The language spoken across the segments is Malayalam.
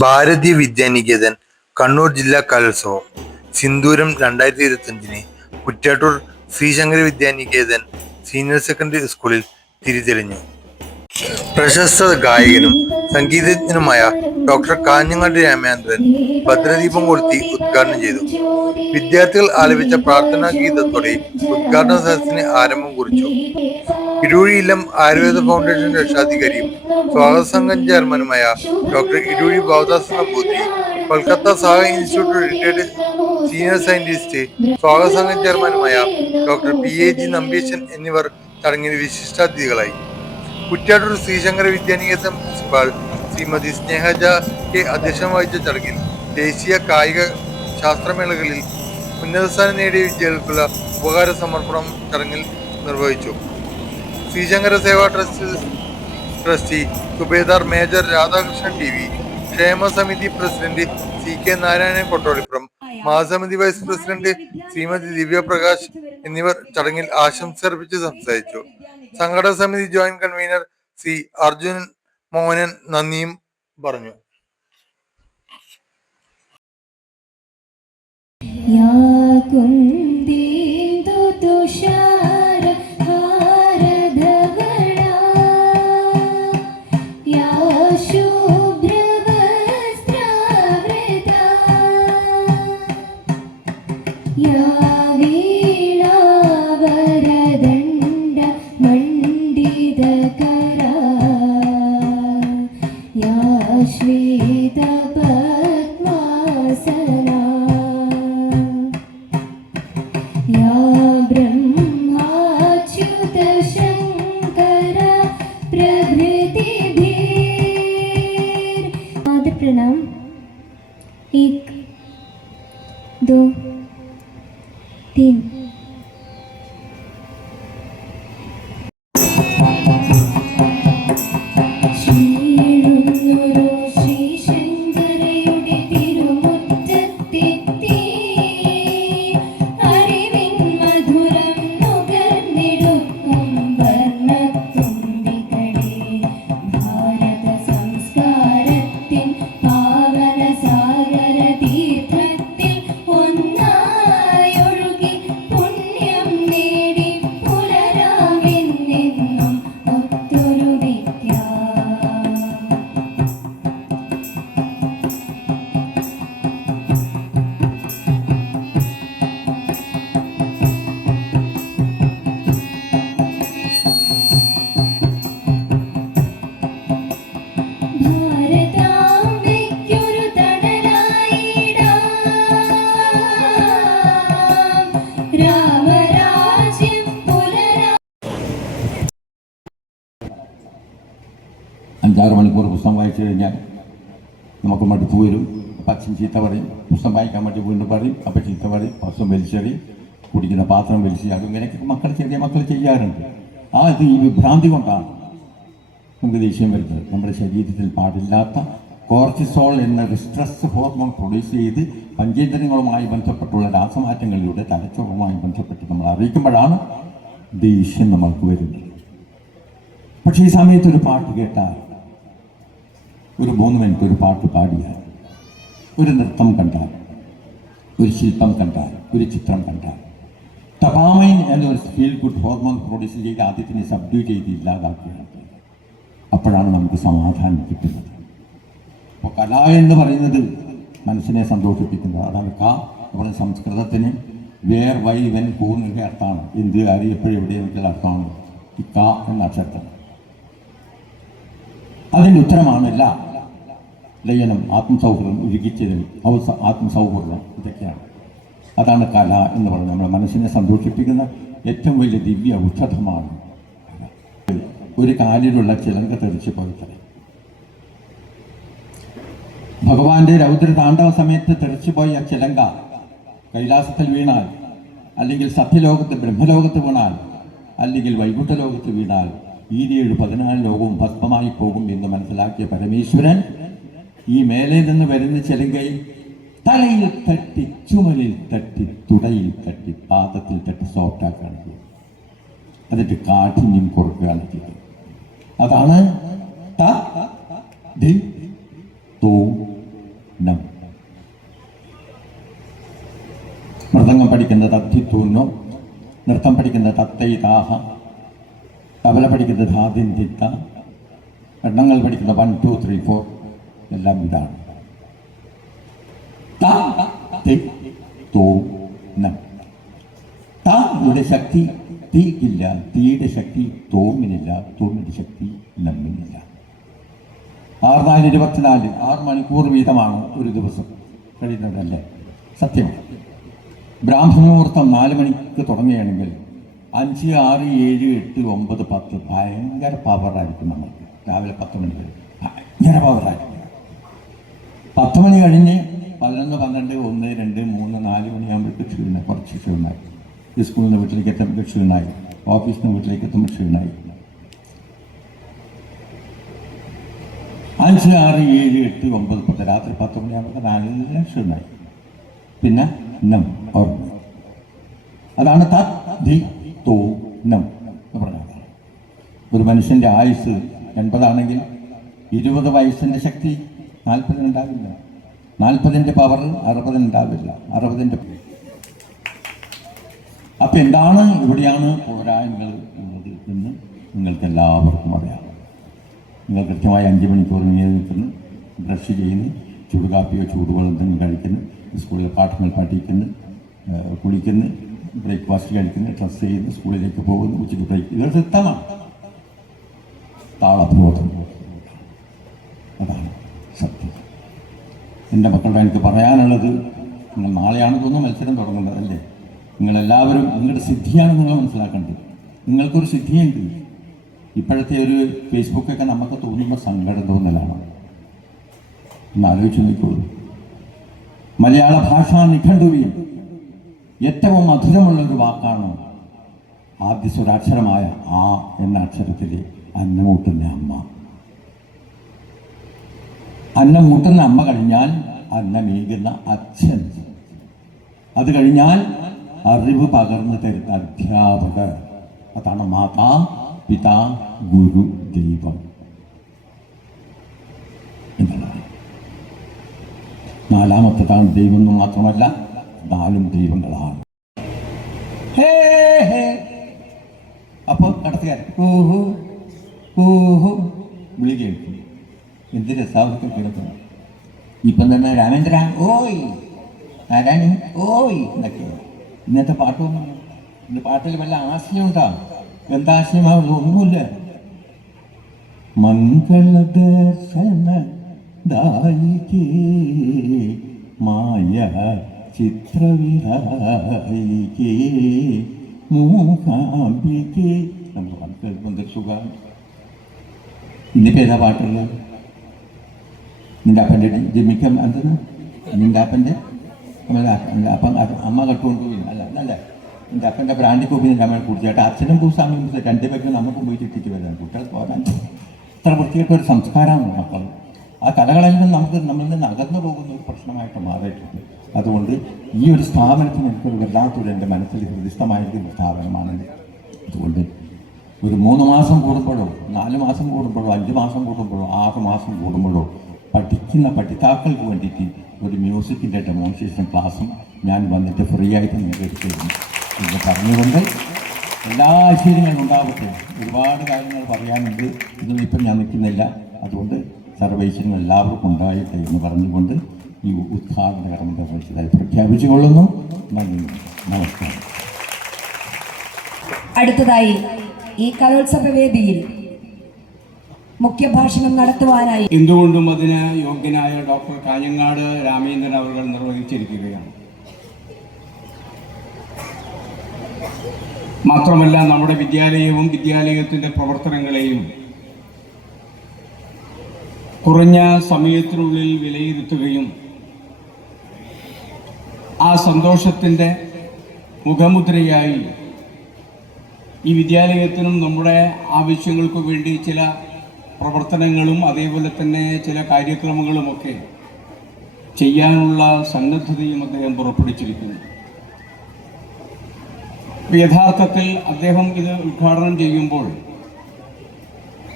ഭാരതീയ വിദ്യാനികേതൻ കണ്ണൂർ ജില്ലാ കലോത്സവം സിന്ദൂരം രണ്ടായിരത്തി ഇരുപത്തഞ്ചിന് കുറ്റാട്ടൂർ ശ്രീശങ്കര വിദ്യാനികേതൻ സീനിയർ സെക്കൻഡറി സ്കൂളിൽ തിരിതെളിഞ്ഞു. പ്രശസ്ത ഗായകനും സംഗീതജ്ഞനുമായ ഡോക്ടർ കാഞ്ഞങ്ങാട് രാമേന്ദ്രൻ ഭദ്രദീപം കൊളുത്തി ഉദ്ഘാടനം ചെയ്തു. വിദ്യാർത്ഥികൾ ആലപിച്ച പ്രാർത്ഥനാ ഗീതത്തോടെ ഉദ്ഘാടന സദസ്സിന് ആരംഭം കുറിച്ചു. ഇരൂഴി ഇല്ലം ആയുർവേദ ഫൗണ്ടേഷൻ രക്ഷാധികാരിയും സ്വാഗത സംഘം ചെയർമാനുമായ doctor Iroozhi Bhavadas Namboothiri Kolkata Saha institute retired senior scientist സ്വാഗത സംഘം ചെയർമാനുമായ doctor P A G Nambeesan എന്നിവർ ചടങ്ങിൽ വിശിഷ്ടാതിഥികളായി. കുറ്റ്യാട്ടൂർ ശ്രീശങ്കര വിദ്യാനികേതൻ പ്രിൻസിപ്പാൾ ശ്രീമതി സ്നേഹജ കെ അധ്യക്ഷം വഹിച്ച ചടങ്ങിൽ ദേശീയ കായിക ശാസ്ത്രമേളകളിൽ ഉന്നതസ്ഥാനം നേടിയ വിദ്യാർത്ഥികൾക്കുള്ള ഉപകാര സമർപ്പണം ചടങ്ങിൽ നിർവഹിച്ചു. Sreesankara Seva trust trustee Subedar major Radhakrishnan T V ക്ഷേമസമിതി president C K Narayanan Kottolippuram മഹാസമിതി vice president Shrimati Divyaprakash എന്നിവർ ചടങ്ങിൽ ആശംസ അർപ്പിച്ച് സംസാരിച്ചു. സംഘടന സമിതി joint convener C Arjun Mohanan നന്ദിയും പറഞ്ഞു या कुन्देन्दुतुषार 定。ചീത്ത പറയും പുസ്തകം വായിക്കാൻ വേണ്ടി വീണ്ടും പറയും അപ്പം ചീത്ത പറയും പുസ്തകം വലിച്ചെറിയും കുടിക്കുന്ന പാത്രം വലിച്ചാകും ഇങ്ങനെയൊക്കെ മക്കൾ ചെറിയ മക്കൾ ചെയ്യാറുണ്ട്. ആ ഇത് ഈ വിഭ്രാന്തി കൊണ്ടാണ് നമുക്ക് ദേഷ്യം വരുന്നത്. നമ്മുടെ ശരീരത്തിൽ പാടില്ലാത്ത കോർട്ടിസോൾ എന്ന സ്ട്രെസ് ഹോർമോൺ പ്രൊഡ്യൂസ് ചെയ്ത് പഞ്ചേന്ദ്രങ്ങളുമായി ബന്ധപ്പെട്ടുള്ള രാസമാറ്റങ്ങളിലൂടെ തലച്ചോറുമായി ബന്ധപ്പെട്ട് നമ്മൾ അറിയിക്കുമ്പോഴാണ് ദേഷ്യം നമ്മൾക്ക് വരുന്നത്. പക്ഷേ ഈ സമയത്ത് ഒരു പാട്ട് കേട്ടാൽ ഒരു മൂന്ന് മിനിറ്റ് ഒരു പാട്ട് പാടിയാൽ ഒരു നൃത്തം കണ്ടാൽ ഒരു ശില്പം കണ്ടാൽ ഒരു ചിത്രം കണ്ടാൽ ടപാമൈൻ എന്നൊരു ഫീൽ ഗുഡ് ഹോർമോൺ പ്രൊഡ്യൂസ് ചെയ്ത് ആദ്യത്തിനെ സബ്ഡ്യൂ ചെയ്ത് ഇല്ലാതാക്കുകയാണ്. അപ്പോഴാണ് നമുക്ക് സമാധാനം കിട്ടുന്നത്. അപ്പോൾ കല എന്ന് പറയുന്നത് മനസ്സിനെ സന്തോഷിപ്പിക്കുന്നത് അതാണ് ക നമ്മുടെ സംസ്കൃതത്തിന് വേർ വൈ വെൻ കൂറിന്റെ അർത്ഥമാണ്. എന്ത് കാര്യം എപ്പോഴും എവിടെയൊക്കെയുള്ള അർത്ഥമാണ്. ഈ ക എന്ന അക്ഷരത്തിന് അതിന്റെ ഉത്തരമാണ് ല. ലയനം ആത്മസൗഹൃദം ഉരുകിച്ചതും അവസ ആത്മസൗഹൃദം ഇതൊക്കെയാണ്. അതാണ് കല എന്ന് പറയുന്നത് നമ്മുടെ മനസ്സിനെ സന്തോഷിപ്പിക്കുന്ന ഏറ്റവും വലിയ ദിവ്യ ഔഷധമാണ് ഒരു കാലിലുള്ള ചിലങ്ക തെറിച്ച് പോയിത്തറ ഭഗവാന്റെ രൗദ്ര താണ്ഡവ സമയത്ത് തെറിച്ചുപോയ ചിലങ്ക കൈലാസത്തിൽ വീണാൽ അല്ലെങ്കിൽ സത്യലോകത്ത് ബ്രഹ്മലോകത്ത് വീണാൽ അല്ലെങ്കിൽ വൈകുണ്ഠ ലോകത്ത് വീണാൽ ഈ ഏഴ് പതിനാല് ലോകവും ഭസ്മമായി പോകും എന്ന് മനസ്സിലാക്കിയ പരമേശ്വരൻ ഈ മേലെ നിന്ന് വരുന്ന ചെലങ്കൈ തലയിൽ തട്ടി ചുമലിൽ തട്ടി തുടയിൽ തട്ടി പാദത്തിൽ തട്ടി സോഫ്റ്റാക്കുകയാണ് ചെയ്യുന്നത്. എന്നിട്ട് കാഠിന്യം കുറക്കുകയാണ് ചെയ്യുന്നത്. അതാണ് മൃതംഗം ദി തോ നം. നൃത്തം പഠിക്കുന്ന തത്തിത്തൂന്നോ നൃത്തം പഠിക്കുന്ന തത്തൈതാഹ തബല പഠിക്കുന്ന എണ്ണങ്ങൾ പഠിക്കുന്ന വൺ ടു ത്രീ ഫോർ. എല്ലാം ഇതാണ് ത, തി, തോ, നം. തായുടെ ശക്തി തീക്കില്ല തീയുടെ ശക്തി തോമിനില്ല. തോമിന്റെ ശക്തി നമ്മിനില്ല. ആറ് നാല് ഇരുപത്തിനാല് ആറ് മണിക്കൂർ വീതമാണ് ഒരു ദിവസം കഴിയുന്നതല്ലേ? സത്യമാണ്. ബ്രാഹ്മണമുഹൂർത്തം നാല് മണിക്ക് തുടങ്ങുകയാണെങ്കിൽ അഞ്ച് ആറ് ഏഴ് എട്ട് ഒമ്പത് പത്ത് ഭയങ്കര പവറായിരിക്കും നമ്മൾക്ക്. രാവിലെ പത്ത് മണി വരെ. ഭയങ്കര പവറായിരിക്കും പത്ത് മണി കഴിഞ്ഞ് പതിനൊന്ന് പന്ത്രണ്ട് ഒന്ന് രണ്ട് മൂന്ന് നാല് മണിയാകുമ്പോഴേക്ക് ക്ഷീണ കുറച്ച് ക്ഷീണമായി ഈ സ്കൂളിൽ വീട്ടിലേക്ക് എത്തുമ്പോൾ ക്ഷീണമായി നിന്ന് വീട്ടിലേക്ക് എത്തുമ്പോൾ ക്ഷീണമായി അഞ്ച് ആറ് ഏഴ് എട്ട് ഒമ്പത് പത്ത് രാത്രി പത്ത് മണിയാകുമ്പോൾ നല്ല ക്ഷീണമായി പിന്നെ നം ഓർമ്മ അതാണ് തദ്ധി തോ നം എന്ന് പറഞ്ഞാൽ ഒരു മനുഷ്യന്റെ ആയുസ് എൺപതാണെങ്കിൽ ഇരുപത് വയസ്സിന്റെ ശക്തി നാൽപ്പതിനുണ്ടാവില്ല നാൽപ്പതിന്റെ പവർ അറുപതിനുണ്ടാവില്ല അറുപതിന്റെ അപ്പം എന്താണ് ഇവിടെയാണ് പോരായ്മകൾ എന്നത് എന്ന് നിങ്ങൾക്ക് എല്ലാവർക്കും അറിയാം. നിങ്ങൾ കൃത്യമായി അഞ്ച് മണിക്കൂർ ഇങ്ങനെ നിൽക്കുന്നു ബ്രഷ് ചെയ്യുന്നു ചൂടുകാപ്പിയോ ചൂടുവെള്ളം തന്നെ കഴിക്കുന്നു സ്കൂളിലെ പാഠങ്ങൾ പഠിക്കുന്നു കുളിക്കുന്നു ബ്രേക്ക്ഫാസ്റ്റ് കഴിക്കുന്നു ഡ്രസ്സ് ചെയ്യുന്നു സ്കൂളിലേക്ക് പോകുന്നു ഉച്ചയ്ക്ക് ബ്രേക്ക് ഇതൊരു സിദ്ധമാണ് താളബോധം അതാണ്. എന്റെ മക്കളുടെ എനിക്ക് പറയാനുള്ളത് നിങ്ങൾ നാളെയാണ് തോന്നുന്നു മത്സരം തുടങ്ങുന്നത് അല്ലേ? നിങ്ങളെല്ലാവരും നിങ്ങളുടെ സിദ്ധിയാണ് നിങ്ങൾ മനസ്സിലാക്കേണ്ടത്. നിങ്ങൾക്കൊരു സിദ്ധിയുണ്ട് ഇപ്പോഴത്തെ ഒരു ഫേസ്ബുക്കൊക്കെ നമുക്ക് തോന്നുന്ന സങ്കടം തോന്നലാണ്. ഒന്ന് ആലോചിച്ച് നോക്കുള്ളൂ മലയാള ഭാഷാ നിഘണ്ടുവിൽ ഏറ്റവും മധുരമുള്ള ഒരു വാക്കാണ് ആദ്യ സ്വരാക്ഷരമായ ആ എന്ന അക്ഷരത്തിലെ അന്നമൂട്ടിന്റെ അമ്മ. അന്നം മുട്ടുന്ന അമ്മ കഴിഞ്ഞാൽ അന്നമേകുന്ന അച്ഛൻ. അത് കഴിഞ്ഞാൽ അറിവ് പകർന്നു തരുന്ന അധ്യാപകർ. അതാണ് മാതാ പിതാ ഗുരു ദൈവം. നാലാമത്തതാണ് ദൈവം എന്ന് മാത്രമല്ല നാലും ദൈവങ്ങളാണ്. ഹേ അപ്പോൾ കടത്തുകാരൻ ഓഹോ ഓഹോ വിളി കേൾക്കും. എന്ത് രസാവത്തിൽ കിടക്കുന്നു ഇപ്പം തന്നെ രാമേന്ദ്ര ഓയ് നാരായണി ഓയ് എന്നൊക്കെ. ഇന്നത്തെ പാട്ടൊന്നും ഇന്ന് പാട്ടിൽ വല്ല ആശയമുണ്ടാ? എന്താശയമാവുള്ളൂ ഒന്നുമില്ല. മംഗളദർശന ദായികേ മായ ചിത്രവിഹായികേ നമ്മൾ പാട്ട് കേൾക്കുമ്പോൾ സുഖം ഇന്നിപ്പോൾ ഏതാ പാട്ടുള്ളത്? നിന്റെ ജിമ്മിക്കം എന്തെന്ന് നിന്റെ അപ്പന്റെ അപ്പം അമ്മ കട്ടുകൊണ്ട് അല്ല അല്ല നിന്റെ അപ്പന്റെ ബ്രാൻഡി കോപ്പി നിന്റെ അമ്മ കുടിച്ചിട്ട് അച്ഛനും പൂസാമിയും രണ്ട് പേർക്കും നമുക്കും പോയി ചുറ്റിച്ച് വരാൻ കുട്ടികൾ പോകാൻ ഇത്ര വൃത്തിയായിട്ട് ഒരു സംസ്കാരമാണ് മക്കൾ ആ കലകളിൽ നിന്ന് നമുക്ക് നമ്മളിൽ നിന്ന് അകന്നു പോകുന്ന ഒരു പ്രശ്നമായിട്ട് മാറിയിട്ടുണ്ട് അതുകൊണ്ട് ഈ ഒരു സ്ഥാപനത്തിന് എനിക്കൊരു വല്ലാത്തൊരു എന്റെ മനസ്സിൽ ഹൃദിസ്ഥമായിരിക്കുന്ന ഒരു സ്ഥാപനമാണ് അതുകൊണ്ട് ഒരു മൂന്ന് മാസം കൂടുമ്പോഴോ നാല് മാസം കൂടുമ്പോഴോ അഞ്ച് മാസം കൂടുമ്പോഴോ ആറ് മാസം കൂടുമ്പോഴോ പഠിക്കുന്ന പഠിതാക്കൾക്ക് വേണ്ടിയിട്ട് ഒരു മ്യൂസിക്കിന്റെ ഡെമോൺസ്ട്രേഷൻ ക്ലാസ്സും ഞാൻ വന്നിട്ട് ഫ്രീ ആയിട്ട് നിങ്ങൾക്ക് എടുത്തു ഇത് പറഞ്ഞുകൊണ്ട് എല്ലാ ആശ്ചര്യങ്ങളും ഉണ്ടാവട്ടെ. ഒരുപാട് കാര്യങ്ങൾ പറയാനുണ്ട്. ഇതൊന്നും ഇപ്പം ഞാൻ നിൽക്കുന്നില്ല. അതുകൊണ്ട് സർവേശ്വരങ്ങൾ എല്ലാവർക്കും ഉണ്ടായിട്ട് എന്ന് പറഞ്ഞുകൊണ്ട് ഈ ഉദ്ഘാടന കർമ്മ നിർവഹിച്ചതായി പ്രഖ്യാപിച്ചുകൊള്ളുന്നു. നന്ദി നമസ്കാരം. അടുത്തതായി ഈ കലോത്സവ വേദിയിൽ മുഖ്യഭാഷണം നടത്തുവാനായി. എന്തുകൊണ്ടും അതിന് യോഗ്യനായ ഡോക്ടർ കാഞ്ഞങ്ങാട് രാമേന്ദ്രൻ അവർ നിർവഹിച്ചിരിക്കുകയാണ്. മാത്രമല്ല നമ്മുടെ വിദ്യാലയവും വിദ്യാലയത്തിന്റെ പ്രവർത്തനങ്ങളെയും കുറഞ്ഞ സമയത്തിനുള്ളിൽ വിലയിരുത്തുകയും ആ സന്തോഷത്തിന്റെ മുഖമുദ്രയായി ഈ വിദ്യാലയത്തിനും നമ്മുടെ ആവശ്യങ്ങൾക്ക് വേണ്ടി ചില പ്രവർത്തനങ്ങളും അതേപോലെ തന്നെ ചില കാര്യക്രമങ്ങളുമൊക്കെ ചെയ്യാനുള്ള സന്നദ്ധതയും അദ്ദേഹം പുറപ്പെടുവിച്ചിരിക്കുന്നു. യഥാർത്ഥത്തിൽ അദ്ദേഹം ഇത് ഉദ്ഘാടനം ചെയ്യുമ്പോൾ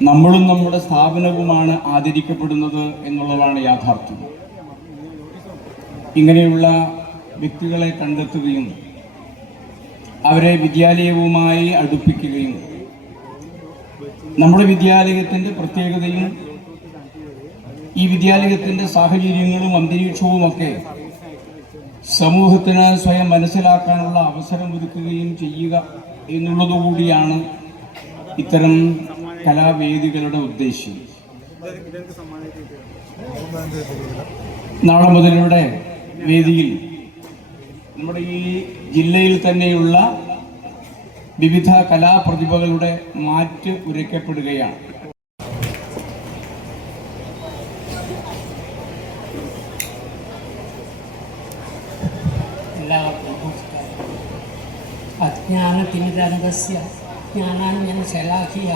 നമ്മളും നമ്മുടെ സ്ഥാപനവുമാണ് ആദരിക്കപ്പെടുന്നത് എന്നുള്ളതാണ് യാഥാർത്ഥ്യം. ഇങ്ങനെയുള്ള വ്യക്തികളെ കണ്ടെത്തുകയും അവരെ വിദ്യാലയവുമായി അടുപ്പിക്കുകയും നമ്മുടെ വിദ്യാലയത്തിന്റെ പ്രത്യേകതയും ഈ വിദ്യാലയത്തിന്റെ സാഹചര്യങ്ങളും അന്തരീക്ഷവുമൊക്കെ സമൂഹത്തിന് സ്വയം മനസ്സിലാക്കാനുള്ള അവസരം ഒരുക്കുകയും ചെയ്യുക എന്നുള്ളതുകൂടിയാണ് ഇത്തരം കലാവേദികളുടെ ഉദ്ദേശ്യം. നാളെ മുതലിവിടെ വേദിയിൽ നമ്മുടെ ഈ ജില്ലയിൽ തന്നെയുള്ള വിവിധ കലാപ്രതിഭകളുടെ മാറ്റ് ഉരയ്ക്കപ്പെടുകയാണ്. എല്ലാവർക്കും നമസ്കാരം. അജ്ഞാനതിമിരന്തസ്യ ജ്ഞാനാഞ്ജനശലാഖിയ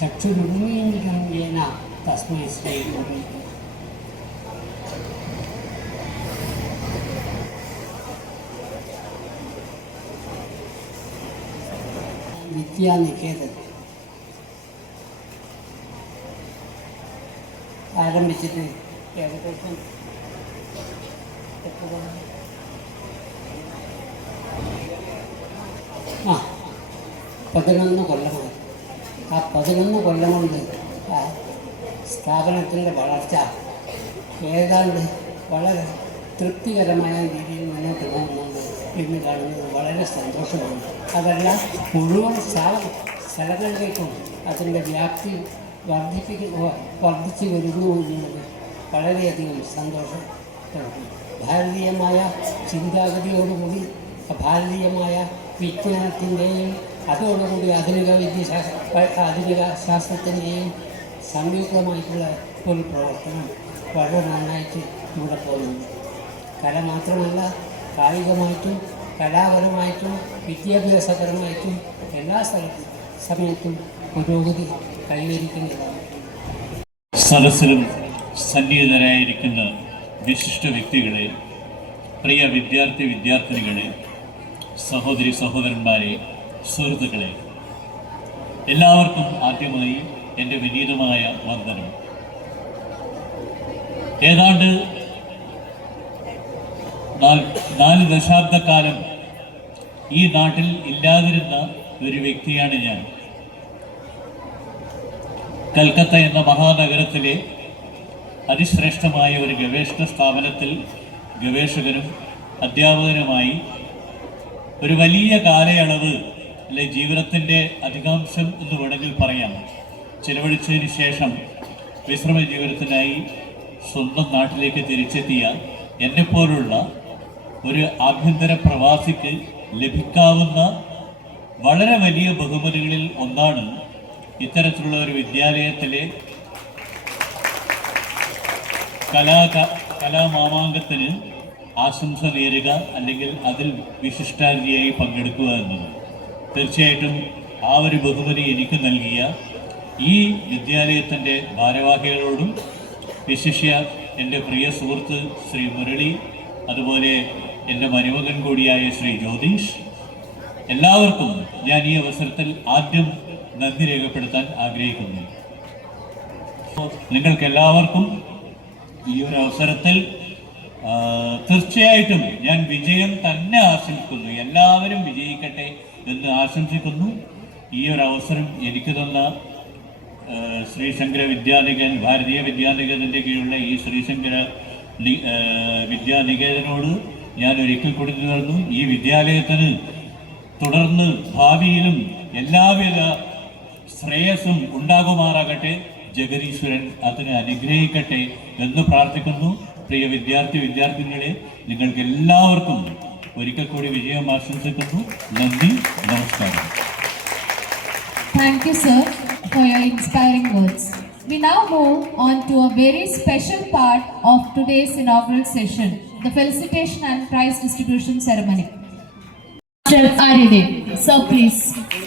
ചക്ഷുരുന്മീലികം യേന തസ്മൈ ശ്രീ ഗുരു വിദ്യാനികേതൻ ആരംഭിച്ചിട്ട് ഏകദേശം ആ പതിനൊന്ന് കൊല്ലമായി ആ പതിനൊന്ന് കൊല്ലം കൊണ്ട് സ്ഥാപനത്തിന്റെ വളർച്ച ഏതാണ്ട് വളരെ തൃപ്തികരമായ രീതിയിൽ മുന്നോട്ട് പോകുന്നുണ്ട് എന്ന് കാണുന്നത് വളരെ സന്തോഷമാണ് അതെല്ലാം മുഴുവൻ സ്ഥല സ്ഥലങ്ങളിലേക്കും അതിന്റെ വ്യാപ്തി വർദ്ധിപ്പിക്കുക വർദ്ധിച്ചു വരുന്നു എന്നുള്ളത് വളരെയധികം സന്തോഷം. ഭാരതീയമായ ചിന്താഗതിയോടുകൂടി ഭാരതീയമായ വിജ്ഞാനത്തിന്റെയും അതോടുകൂടി ആധുനിക വിദ്യാശാസ്ത്ര ആധുനിക ശാസ്ത്രത്തിന്റെയും സംയുക്തമായിട്ടുള്ള ഒരു പ്രവർത്തനം വളരെ നന്നായിട്ട് ഇവിടെ പോകുന്നു കല മാത്രമല്ല കായികമായിട്ടും കലാപരമായിട്ടും വിദ്യാഭ്യാസപരമായിട്ടും എല്ലാ സ്ഥലത്തും സമയത്തും പുരോഗതി കൈവരിക്കുന്നതാണ്. സദസ്സിലും സന്നിഹിതരായിരിക്കുന്ന വിശിഷ്ട വ്യക്തികളെ പ്രിയ വിദ്യാർത്ഥി വിദ്യാർത്ഥിനികളെ സഹോദരി സഹോദരന്മാരെ സുഹൃത്തുക്കളെ എല്ലാവർക്കും ആദ്യമായി എന്റെ വിനീതമായ വന്ദനം. ഏതാണ്ട് നാല് ദശാബ്ദക്കാലം ഈ നാട്ടിൽ ഇല്ലാതിരുന്ന ഒരു വ്യക്തിയാണ് ഞാൻ. കൽക്കത്ത എന്ന മഹാനഗരത്തിലെ അതിശ്രേഷ്ഠമായ ഒരു ഗവേഷണ സ്ഥാപനത്തിൽ ഗവേഷകനും അധ്യാപകനുമായി ഒരു വലിയ കാലയളവ് അല്ലെ ജീവിതത്തിന്റെ അധികാംശം എന്ന് വേണമെങ്കിൽ പറയാം. ചെലവഴിച്ചതിന് ശേഷം വിശ്രമ ജീവിതത്തിനായി സ്വന്തം നാട്ടിലേക്ക് തിരിച്ചെത്തിയ എന്നെപ്പോലുള്ള ഒരു ആഭ്യന്തര പ്രവാസിക്ക് ലഭിക്കാവുന്ന വളരെ വലിയ ബഹുമതികളിൽ ഒന്നാണ് ഇത്തരത്തിലുള്ള ഒരു വിദ്യാലയത്തിലെ കലാ കലാമാമാങ്കത്തിന് ആശംസ നേരുക അല്ലെങ്കിൽ അതിൽ വിശിഷ്ടാതിഥിയായി പങ്കെടുക്കുക എന്നത്. തീർച്ചയായിട്ടും ആ ഒരു ബഹുമതി എനിക്ക് നൽകിയ ഈ വിദ്യാലയത്തിന്റെ ഭാരവാഹികളോടും വിശിഷ്യ എന്റെ പ്രിയ സുഹൃത്ത് ശ്രീ മുരളി അതുപോലെ എന്റെ മരുമകൻ കൂടിയായ ശ്രീ ജ്യോതിഷ് എല്ലാവർക്കും ഞാൻ ഈ അവസരത്തിൽ ആദ്യം നന്ദി രേഖപ്പെടുത്താൻ ആഗ്രഹിക്കുന്നു. നിങ്ങൾക്ക് എല്ലാവർക്കും ഈ ഒരു അവസരത്തിൽ തീർച്ചയായിട്ടും ഞാൻ വിജയം തന്നെ ആശംസിക്കുന്നു. എല്ലാവരും വിജയിക്കട്ടെ എന്ന് ആശംസിക്കുന്നു. ഈ ഒരു അവസരം എനിക്ക് തന്ന ശ്രീശങ്കര വിദ്യാനികൻ ഭാരതീയ വിദ്യാനികേതന്റെ കീഴിലുള്ള ഈ ശ്രീശങ്കര വിദ്യാനികേതനോട് ഞാൻ ഒരിക്കൽ കൂടി നേർന്നു ഈ വിദ്യാലയത്തിന് തുടർന്ന് ഭാവിയിലും എല്ലാവിധ ശ്രേയസ്സും ഉണ്ടാകുമാറാകട്ടെ. ജഗദീശ്വരൻ അതിനെ അനുഗ്രഹിക്കട്ടെ എന്ന് പ്രാർത്ഥിക്കുന്നു. പ്രിയ വിദ്യാർത്ഥി വിദ്യാർത്ഥിനികളെ നിങ്ങൾക്ക് എല്ലാവർക്കും ഒരിക്കൽ കൂടി വിജയം ആശംസിക്കുന്നു. നന്ദി നമസ്കാരം. Thank you sir for your inspiring words We now move on to a very special part of today's inaugural session, the felicitation and prize distribution ceremony. Mr. Aridev, sir, please.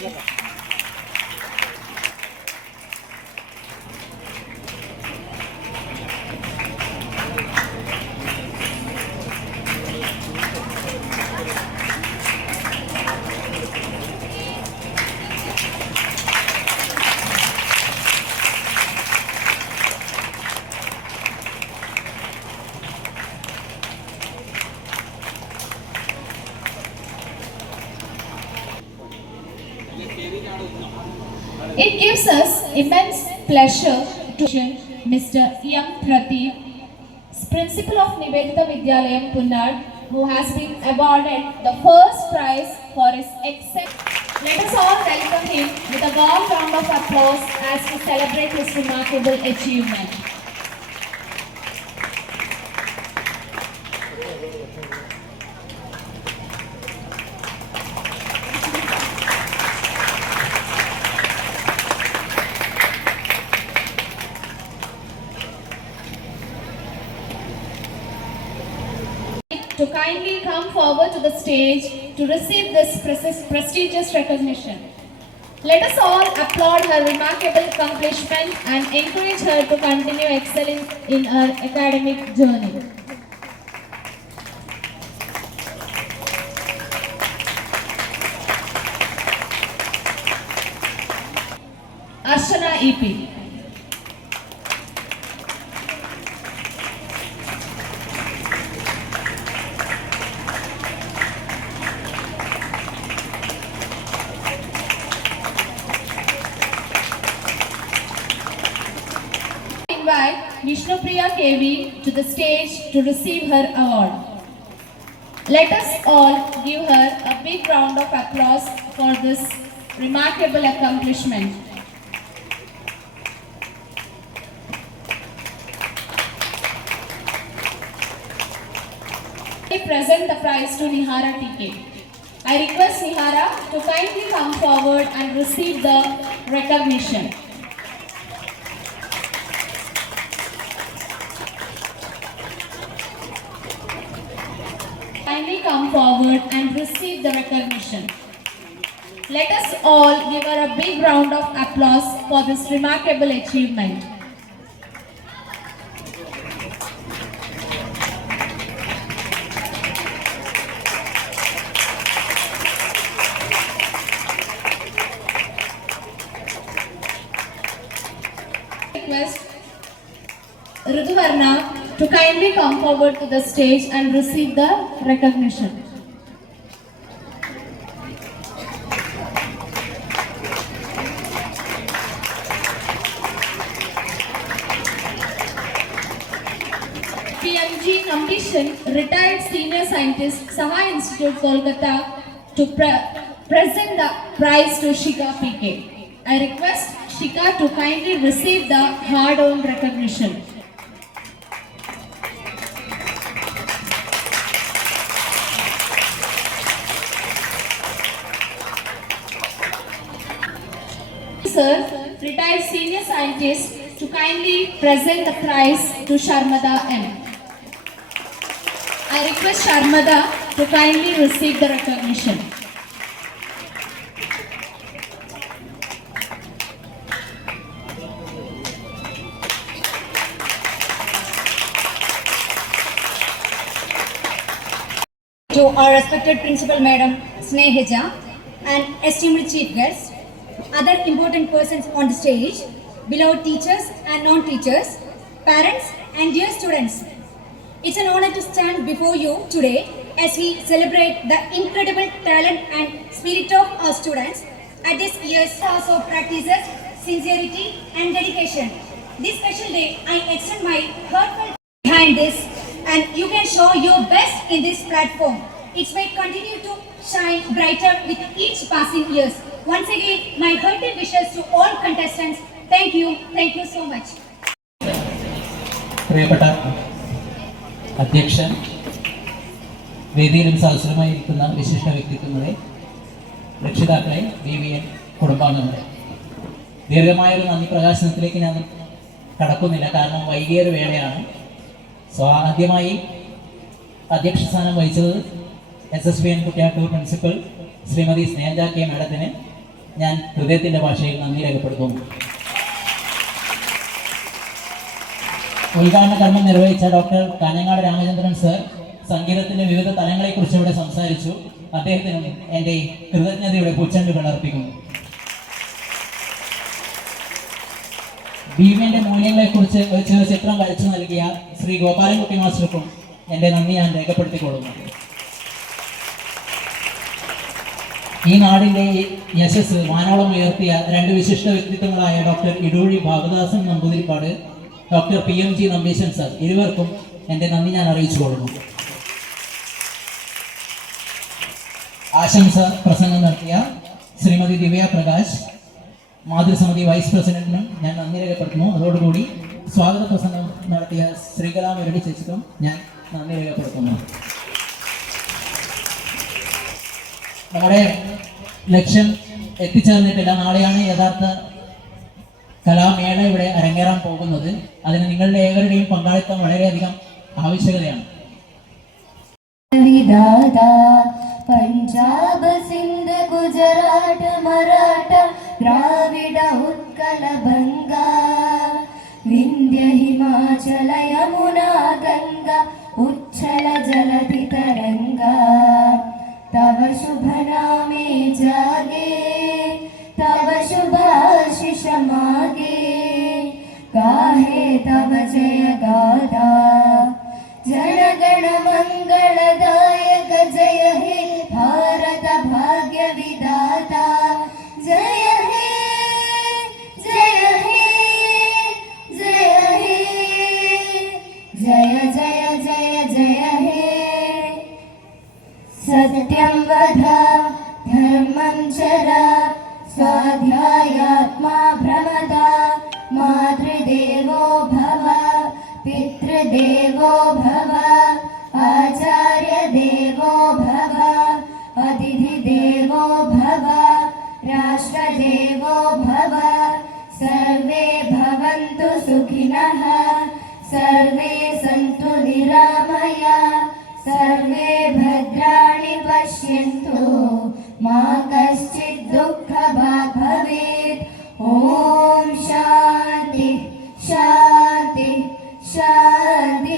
Pleasure to Mr. M. Pradeep, Principal of Nivedita Vidyalayam Punnad, who has been awarded the first prize for his excellent. Let us all welcome him with a warm round of applause as we celebrate his remarkable achievement. to kindly come forward to the stage to receive prestigious recognition. Let us all applaud her remarkable accomplishment and encourage her to continue excelling in her academic journey. Arshana E EP. To the stage to receive her award. Let us all give her a big round of applause for this remarkable accomplishment. I present the prize to Nihara TK. I request Nihara to kindly come forward and receive the recognition. kindly come forward and the recognition. Let us all give her a big round of applause for this remarkable achievement. Request Riduvarna to kindly come forward to the stage and receive the recognition. Scientist, Saha Institute, Kolkata, to pre- present the prize to Shika PK. I request Shika to kindly receive the hard-earned recognition. Sir, retired senior scientist, to kindly present the prize to Sharmada M. I request Sharmada to kindly receive the recognition. to our respected principal madam Snehaja and esteemed chief guests, other important persons on the stage, beloved teachers and non-teachers, parents and dear students. It's an honor to stand before you today as we celebrate the incredible talent and spirit of our students at this year's house of practices, sincerity and dedication. This special day, I extend my heartfelt behind this and you can show your best in this platform. It may continue to shine brighter with each passing years. Once again, my hearty wishes to all contestants. Thank you. Thank you so much. അധ്യക്ഷൻ വേദിയിലും സദസ്സരമായിരിക്കുന്ന വിശിഷ്ട വ്യക്തിത്വങ്ങളെ രക്ഷിതാക്കളെ ബി വി എൻ കുടുംബാംഗങ്ങളെ. ദീർഘമായ ഒരു നന്ദി പ്രകാശനത്തിലേക്ക് ഞാൻ കടക്കുന്നില്ല. കാരണം വൈകിയൊരു വേളയാണ്. സോ ആദ്യമായി അധ്യക്ഷ സ്ഥാനം വഹിച്ചത് S S P N Kuttiattoor principal Shrimati Snehaja K മാഡത്തിന് ഞാൻ ഹൃദയത്തിന്റെ ഭാഷയിൽ നന്ദി രേഖപ്പെടുത്തുന്നു. ഉദ്ഘാടന കർമ്മം നിർവഹിച്ച ഡോക്ടർ കാനങ്ങാട് രാമചന്ദ്രൻ സർ സംഗീതത്തിന്റെ വിവിധ തലങ്ങളെക്കുറിച്ച് ഇവിടെ സംസാരിച്ചു. അദ്ദേഹത്തിനും എന്റെ കൃതജ്ഞതയുടെ പൂച്ചെണ്ടുകൾ അർപ്പിക്കുന്നു ഭീമന്റെ മൂല്യങ്ങളെക്കുറിച്ച് ഒരു ചെറു ചിത്രം വരച്ചു നൽകിയ ശ്രീ ഗോപാലൻകുട്ടി മാസ്റ്റർക്കും എന്റെ നന്ദി ഞാൻ രേഖപ്പെടുത്തിക്കൊള്ളുന്നു. ഈ നാടിന്റെ യശസ് വാനോളം ഉയർത്തിയ രണ്ട് വിശിഷ്ട വ്യക്തിത്വങ്ങളായ doctor Edoozhi Bhagadasan Namboothiripad doctor P M G Nambeesan sir ഇരുവർക്കും എന്റെ നന്ദി ഞാൻ അറിയിച്ചു കൊള്ളുന്നു ആശംസ പ്രസംഗം നടത്തിയ ശ്രീമതി ദിവ്യ പ്രകാശ് മാതൃസമിതി വൈസ് പ്രസിഡന്റിനും ഞാൻ നന്ദി രേഖപ്പെടുത്തുന്നു. അതോടുകൂടി സ്വാഗത പ്രസംഗം നടത്തിയ ശ്രീകലാ മുരളി ചേച്ചിക്കും ഞാൻ നന്ദി രേഖപ്പെടുത്തുന്നു. നമ്മുടെ ലക്ഷ്യം എത്തിച്ചേർന്നിട്ടില്ല. നാളെയാണ് യഥാർത്ഥ കലാമേള ഇവിടെ അരങ്ങേറാൻ പോകുന്നത്. അതിന് നിങ്ങളുടെ ഏവരുടെയും പങ്കാളിത്തം വളരെയധികം ആവശ്യകതയാണ്. പഞ്ചാബ് സിന്ധ് ഗുജറാത്ത് മറാഠ ദ്രാവിഡ ഉത്കല ബംഗ വിന്ധ്യ ഹിമാചല യമുന ഗംഗ ഉച്ഛല ജലധി തരംഗ തവ ശുഭ നാമേ ജാഗേ തവ देश मागे गाहे तव जय गादा जनगण मङ्गलदायक जय हे भारत भाग्यविदाता जय हे जय हे जय हे जय जय जय जय हे सत्यं वध धर्मं चर स्वाध्याय पितृदेवो भव आचार्यदेवो भव अतिथिदेवो भव राष्ट्रदेवो भव सर्वे भवन्तु सुखिनः सर्वे सन्तु निरामया सर्वे भद्राणि पश्यन्तु मा कश्चित् दुःखभाग् भवेत्। ॐ शान्ति शान्ति 身边。